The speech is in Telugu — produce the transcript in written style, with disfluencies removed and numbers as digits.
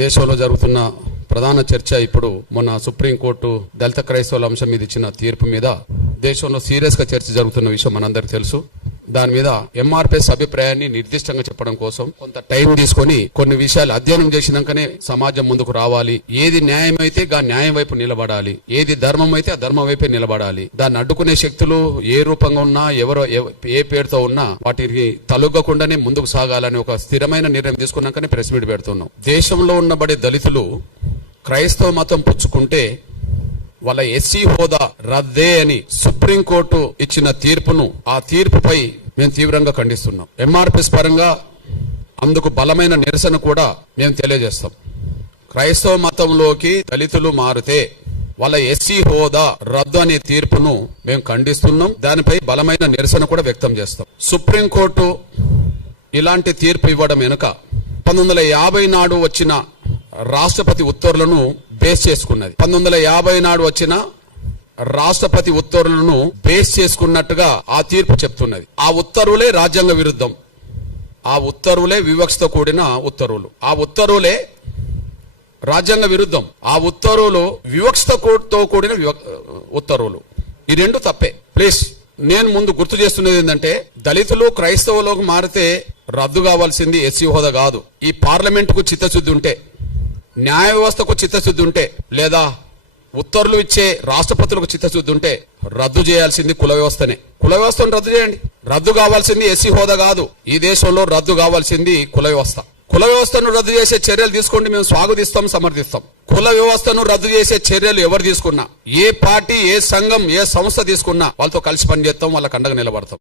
దేశంలో జరుగుతున్న ప్రధాన చర్చ ఇప్పుడు మొన్న సుప్రీంకోర్టు దళిత క్రైస్తవుల అంశం మీద ఇచ్చిన తీర్పు మీద దేశంలో సీరియస్ గా చర్చ జరుగుతున్న విషయం మనందరికీ తెలుసు. దాని మీద ఎంఆర్పిఎస్ అభిప్రాయాన్ని నిర్దిష్టంగా చెప్పడం కోసం కొంత టైం తీసుకొని కొన్ని విషయాలు అధ్యయనం చేసినాకనే సమాజం ముందుకు రావాలి. ఏది న్యాయం అయితే ఆ న్యాయం వైపు నిలబడాలి, ఏది ధర్మం అయితే ఆ ధర్మం వైపే నిలబడాలి. దాన్ని అడ్డుకునే శక్తులు ఏ రూపంగా ఉన్నా ఎవరో ఏ పేరుతో ఉన్నా వాటికి తలొగ్గకుండానే ముందుకు సాగాలని ఒక స్థిరమైన నిర్ణయం తీసుకున్నాకనే ప్రెస్ మీట్ పెడుతున్నాం. దేశంలో ఉన్నబడే దళితులు క్రైస్తవ మతం పుచ్చుకుంటే వాళ్ళ ఎస్సీ హోదా రద్దే అని సుప్రీంకోర్టు ఇచ్చిన తీర్పును, ఆ తీర్పుపై మేము తీవ్రంగా ఖండిస్తున్నాం. ఎంఆర్పిఎస్ పరంగా అందుకు బలమైన నిరసన కూడా మేము తెలియజేస్తాం. క్రైస్తవ మతంలోకి దళితులు మారితే వాళ్ళ ఎస్సీ హోదా రద్దు అనే తీర్పును మేము ఖండిస్తున్నాం. దానిపై బలమైన నిరసన కూడా వ్యక్తం చేస్తాం. సుప్రీంకోర్టు ఇలాంటి తీర్పు ఇవ్వడం వెనుక 1950 నాడు వచ్చిన రాష్ట్రపతి ఉత్తర్వులను బేస్ చేసుకున్నది. 1950 నాడు వచ్చిన రాష్ట్రపతి ఉత్తర్వులను బేస్ చేసుకున్నట్టుగా ఆ తీర్పు చెప్తున్నది. ఆ ఉత్తర్వులే రాజ్యాంగ విరుద్ధం, ఆ ఉత్తర్వులే వివక్షతో కూడిన ఉత్తర్వులు, ఆ ఉత్తర్వులే రాజ్యాంగ విరుద్ధం, ఆ ఉత్తర్వులు వివక్షతో కూడిన ఉత్తర్వులు. ఈ రెండు తప్పే. ప్లీజ్, నేను ముందు గుర్తు చేస్తున్నది ఏంటంటే దళితులు క్రైస్తవులకు మారితే రద్దు కావాల్సింది ఎస్సీ హోదా కాదు. ఈ పార్లమెంట్ కు చిత్తశుద్ధి ఉంటే, న్యాయ వ్యవస్థకు చిత్తశుద్ధి ఉంటే, లేదా ఉత్తర్వులు ఇచ్చే రాష్ట్రపతులకు చిత్తశుద్ధి ఉంటే రద్దు చేయాల్సింది కుల వ్యవస్థనే. కుల వ్యవస్థను రద్దు చేయండి. రద్దు కావాల్సింది ఎస్సీ హోదా కాదు. ఈ దేశంలో రద్దు కావాల్సింది కుల వ్యవస్థ. కుల వ్యవస్థను రద్దు చేసే చర్యలు తీసుకోండి, మేము స్వాగతిస్తాం, సమర్థిస్తాం. కుల వ్యవస్థను రద్దు చేసే చర్యలు ఎవరు తీసుకున్నా, ఏ పార్టీ, ఏ సంఘం, ఏ సంస్థ తీసుకున్నా వాళ్ళతో కలిసి పనిచేస్తాం, వాళ్ళ కండగా నిలబడతాం.